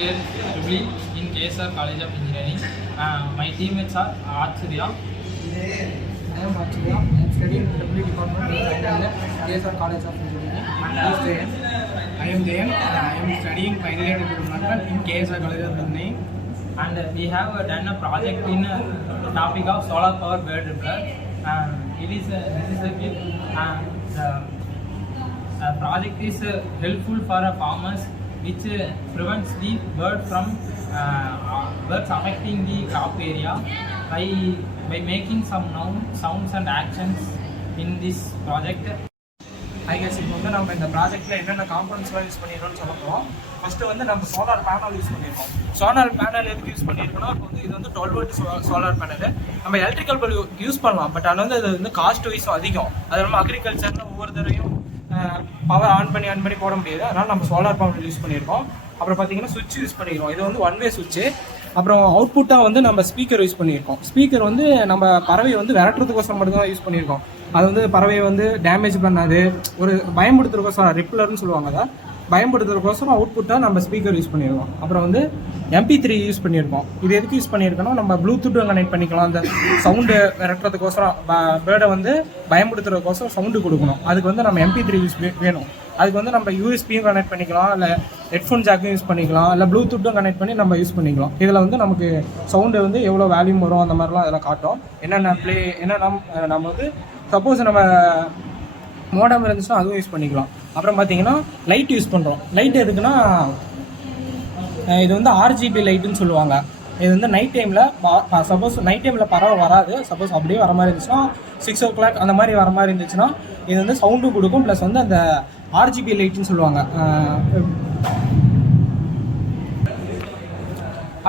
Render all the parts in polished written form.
year Jubilee in KSR College of Engineering. My teammates are Archurya. I am Archurya. I am studying Jubilee Department in final year KSR College of Engineering. I am Jayan. I am studying final year department in KSR College of Engineering. And we have done a project in the topic of solar power bird repellent. This is a bit, the project is helpful for farmers, which prevents the birds affecting the crop area by making some sounds and actions in this project. I guess இப்போ வந்து நம்ம இந்த ப்ராஜெக்ட்டில் என்னென்ன காம்பனன்ட்ஸ்லாம் use பண்ணிடுறோம்னு சொல்ல போகிறோம். First வந்து நம்ம சோலார் பேனல் யூஸ் பண்ணியிருக்கோம். சோலார் பேனல் எதுக்கு யூஸ் பண்ணியிருக்கோம்னா இப்போ வந்து இது வந்து 12 வோல்ட் சோலார் பேனல். நம்ம எலக்ட்ரிக்கல் பல் யூஸ் பண்ணலாம், பட் ஆனால் வந்து அது வந்து காஸ்ட் வைஸும் அதிகம். அது நம்ம அக்ரிகல்ச்சரில் ஒவ்வொரு தடவையும் பவர் ஆன் பண்ணி போட முடியாது. அதனால் நம்ம சோலார் பேனல் யூஸ் பண்ணியிருக்கோம். அப்புறம் பார்த்தீங்கன்னா சுவிட்ச் யூஸ் பண்ணியிருக்கோம். இது வந்து 1 வே சுவிட்சு. அப்புறம் அவுட்புட்டாக வந்து நம்ம ஸ்பீக்கர் யூஸ் பண்ணியிருக்கோம். ஸ்பீக்கர் வந்து நம்ம பறவை வந்து விரட்டுறதுக்கோசரம் மட்டும் தான் யூஸ் பண்ணியிருக்கோம். அது வந்து பறவையை வந்து டேமேஜ் பண்ணாது, ஒரு பயன்படுத்துறதுக்கோசரம் ரிப்ளர்னு சொல்லுவாங்க. அதை பயன்படுத்துறதுக்கோசரம் அவுட்புட்டாக நம்ம ஸ்பீக்கர் யூஸ் பண்ணியிருக்கோம். அப்புறம் வந்து MP3 யூஸ் பண்ணியிருக்கோம். இது எதுக்கு யூஸ் பண்ணியிருக்கோன்னா நம்ம ப்ளூடூத்தும் கனெக்ட் பண்ணிக்கலாம். அந்த சவுண்டு விரட்டுறதுக்கோசரம் பேர்டை வந்து பயன்படுத்துறதுக்கோசரம் சவுண்டு கொடுக்கணும். அதுக்கு வந்து நம்ம MP3 யூஸ் வேணும். அதுக்கு வந்து நம்ம USBயும் கனெக்ட் பண்ணிக்கலாம், இல்லை ஹெட்ஃபோன் ஜாக்கும் யூஸ் பண்ணிக்கலாம், இல்லை ப்ளூடூத்தும் கனெக்ட் பண்ணி நம்ம யூஸ் பண்ணிக்கலாம். இதில் வந்து நமக்கு சவுண்டு வந்து எவ்வளோ வேல்யூம் வரும் அந்த மாதிரிலாம் அதில் காட்டும். என்னென்ன நம்ம வந்து சப்போஸ் நம்ம மோடம் இருந்துச்சுன்னா அதுவும் யூஸ் பண்ணிக்கலாம். அப்புறம் பார்த்தீங்கன்னா லைட் யூஸ் பண்ணுறோம். லைட் எதுக்குன்னா இது வந்து RGB லைட்டுன்னு சொல்லுவாங்க. இது வந்து நைட் டைமில் சப்போஸ் நைட் டைமில் பறவை வராது. சப்போஸ் அப்படியே வர மாதிரி இருந்துச்சுன்னா 6 o'clock அந்த மாதிரி வர மாதிரி இருந்துச்சுன்னா இது வந்து சவுண்டும் கொடுக்கும். ப்ளஸ் வந்து அந்த RGB லைட்டுன்னு சொல்லுவாங்க.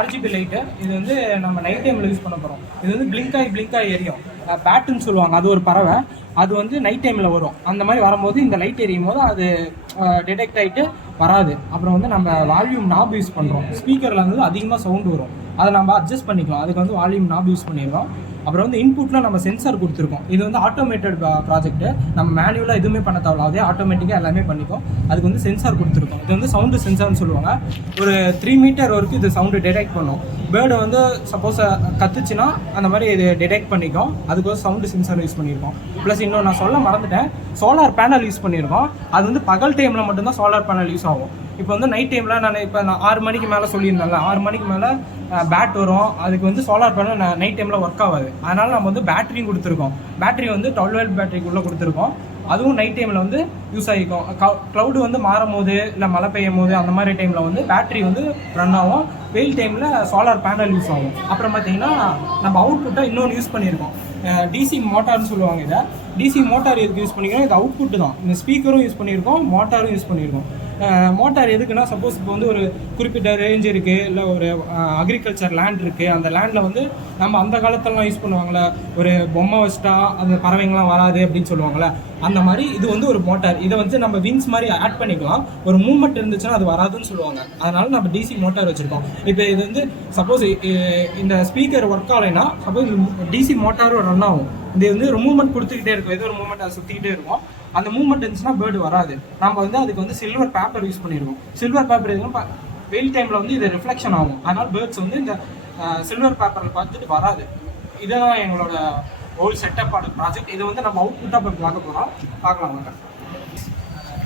RGB லைட்டு இது வந்து நம்ம நைட் டைமில் யூஸ் பண்ண போகிறோம். இது வந்து பிளிங்காகி எரியும். பேட்டுன்னு சொல்லுவாங்க. அது ஒரு பறவை. அது வந்து நைட் டைமில் வரும். அந்த மாதிரி வரும்போது இந்த லைட் எரியும் போது அது டிடெக்ட் ஆகிட்டு வராது. அப்புறம் வந்து நம்ம வால்யூம் நாப் யூஸ் பண்ணுறோம். ஸ்பீக்கரில் வந்து அதிகமாக சவுண்டு வரும். அதை நம்ம அட்ஜஸ்ட் பண்ணிக்கலாம். அதுக்கு வந்து வால்யூம் நாப் யூஸ் பண்ணிடுறோம். அப்புறம் வந்து இன்புட்டில் நம்ம சென்சார் கொடுத்துருக்கோம். இது வந்து ஆட்டோமேட்டட் ப்ராஜெக்ட்டு. நம்ம மேனுவலாக எதுவுமே பண்ண தேவையில்ல, அதே ஆட்டோமேட்டிக்காக எல்லாமே பண்ணிக்கும். அதுக்கு வந்து சென்சார் கொடுத்துருக்கோம். இது வந்து சவுண்டு சென்சார்னு சொல்லுவாங்க. ஒரு 3 மீட்டர் வரைக்கும் இது சவுண்டு டிடெக்ட் பண்ணும். பேர்டு வந்து சப்போஸ் கத்துச்சுன்னா அந்த மாதிரி இது டிடெக்ட் பண்ணிக்கும். அதுக்கு வந்து சவுண்டு சென்சார் யூஸ் பண்ணியிருக்கோம். ப்ளஸ் இன்னும் நான் சொல்ல மறந்துட்டேன், சோலார் பேனல் யூஸ் பண்ணியிருக்கோம். அது வந்து பகல் டைமில் மட்டும்தான் சோலார் பேனல் யூஸ் ஆகும். இப்போ வந்து நைட் டைமில் நான் 6 மணிக்கு மேலே சொல்லியிருந்தேன்ல, 6 மணிக்கு மேலே பேட் வரும். அதுக்கு வந்து சோலார் பேனல் நைட் டைமில் ஒர்க் ஆகாது. அதனால் நம்ம வந்து பேட்டரியும் கொடுத்துருக்கோம். பேட்டரி வந்து 12 வோல்ட் பேட்டரிக்குள்ளே கொடுத்துருக்கோம். அதுவும் நைட் டைமில் வந்து யூஸ் ஆகிக்கும். க்ளவுடு வந்து மாறும் போது இல்லை மழை பெய்யும் போது அந்த மாதிரி டைமில் வந்து பேட்டரி வந்து ரன் ஆகும். வெயில் டைமில் சோலார் பேனல் யூஸ் ஆகும். அப்புறம் பார்த்தீங்கன்னா நம்ம அவுட்புட்டை இன்னொன்று யூஸ் பண்ணியிருக்கோம். DC மோட்டார்னு சொல்லுவாங்க. இதை DC மோட்டார் எதுக்கு யூஸ் பண்ணிக்கிறோம்? இது அவுட்புட்டு தான். இந்த ஸ்பீக்கரும் யூஸ் பண்ணியிருக்கோம், மோட்டாரும் யூஸ் பண்ணியிருக்கோம். மோட்டார் எதுக்குன்னா சப்போஸ் இப்போ வந்து ஒரு குறிப்பிட்ட ரேஞ்ச் இருக்குது, இல்லை ஒரு அக்ரிகல்ச்சர் லேண்ட் இருக்குது. அந்த லேண்டில் வந்து நம்ம அந்த காலத்திலலாம் யூஸ் பண்ணுவாங்களே, ஒரு பொம்மை வச்சுட்டா அந்த பறவைங்களாம் வராது அப்படின்னு சொல்லுவாங்களே, அந்த மாதிரி இது வந்து ஒரு மோட்டார். இதை வந்து நம்ம விங்ஸ் மாதிரி ஆட் பண்ணிக்கலாம். ஒரு மூவ்மெண்ட் இருந்துச்சுன்னா அது வராதுன்னு சொல்லுவாங்க. அதனால நம்ம DC மோட்டார் வச்சுருக்கோம். இப்போ இது வந்து சப்போஸ் இந்த ஸ்பீக்கர் ஒர்க் ஆகலைன்னா சப்போஸ் DC மோட்டாரும் ரன் ஆகும். இது வந்து ஒரு மூவ்மெண்ட் கொடுத்துக்கிட்டே இருக்கும். ஏதோ ஒரு மூவ்மெண்ட் அதை சுற்றிக்கிட்டே இருக்கும். அந்த மூவ்மெண்ட் இருந்துச்சுன்னா பேர்டு வராது. நம்ம வந்து அதுக்கு வந்து சில்வர் பேப்பர் யூஸ் பண்ணியிருக்கோம். சில்வர் பேப்பர் எதுனா வெயில் டைமில் வந்து இது ரிஃப்ளெக்ஷன் ஆகும். அதனால் பேர்ட்ஸ் வந்து இந்த சில்வர் பேப்பரில் பார்த்துட்டு வராது. இதுதான் எங்களோட ஹோல் செட்டப் ஆன ப்ராஜெக்ட். இது வந்து நம்ம அவுட்புட்டாக போய் பார்க்கலாம் வாங்க.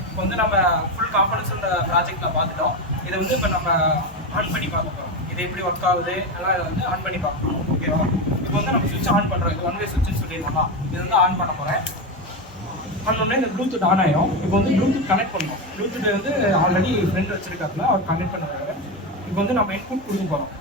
இப்போ வந்து நம்ம ஃபுல் காம்பனன்ஸ் இந்த ப்ராஜெக்டில் பார்த்துட்டோம். இதை வந்து இப்போ நம்ம ஆன் பண்ணி பார்க்க போகிறோம். இது எப்படி ஒர்க் ஆகுது எல்லாம் இதை வந்து ஆன் பண்ணி பார்க்கணும். ஓகேவா? இப்போ வந்து நம்ம சுவிட்ச் ஆன் பண்ணுறோம். இது 1 வே சுவிட்சுன்னு சொல்லிடுவோம்னா இது வந்து ஆன் பண்ண போகிறேன். ஆனோடனே இந்த ப்ளூடூத் ஆன் ஆகிடும். இப்போ வந்து ப்ளூடூத் கனெக்ட் பண்ணணும். ப்ளூடூத் வந்து ஆல்ரெடி ஃப்ரெண்ட் வச்சிருக்காருல, அவர் கனெக்ட் பண்ணுறாரு. இப்போ வந்து நம்ம இன்புட் கொடுக்க போகிறோம்.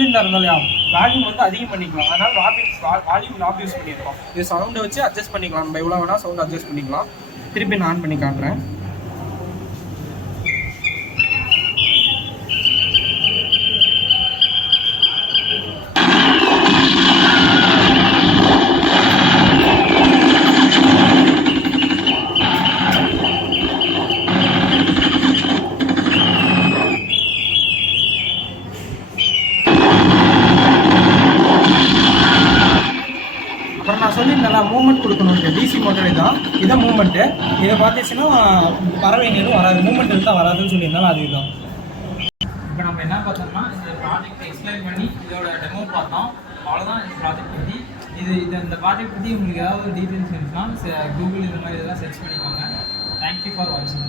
இருந்தாலும் வால்யூம் வந்து அதிகம் பண்ணிக்கலாம். அதனால் வால்யூம் நாப் யூஸ் பண்ணியிருக்கோம். இது சவுண்டை வச்சு அட்ஜஸ்ட் பண்ணிக்கலாம். நம்ம எவ்வளோ வேணால் சவுண்ட் அட்ஜஸ்ட் பண்ணிக்கலாம். திருப்பி நான் ஆன் பண்ணி காட்டுறேன். மூவ்மெண்ட் கொடுக்கணும். டிசி மோட்டர் இதான் மூவ்மெண்ட்டு. இதை பார்த்துச்சுன்னா பறவைங்க எதுவும் வராது, மூவ்மெண்ட் இருந்தால் வராதுன்னு சொல்லியிருந்தாலும் அது இதுதான். இப்போ நம்ம என்ன பார்த்தோம்னா இந்த ப்ராஜெக்ட் எக்ஸ்பிளைன் பண்ணி இதோட டெமோ பார்த்தோம். அவ்வளோதான் இந்த ப்ராஜெக்ட் பற்றி. இந்த ப்ராஜெக்ட் பற்றி உங்களுக்கு ஏதாவது டீட்டெயில்ஸ் இருந்துச்சுன்னா கூகுள் இந்த மாதிரி இதெல்லாம் சர்ச் பண்ணிக்கோங்க. தேங்க்யூ ஃபார் வாட்சிங்.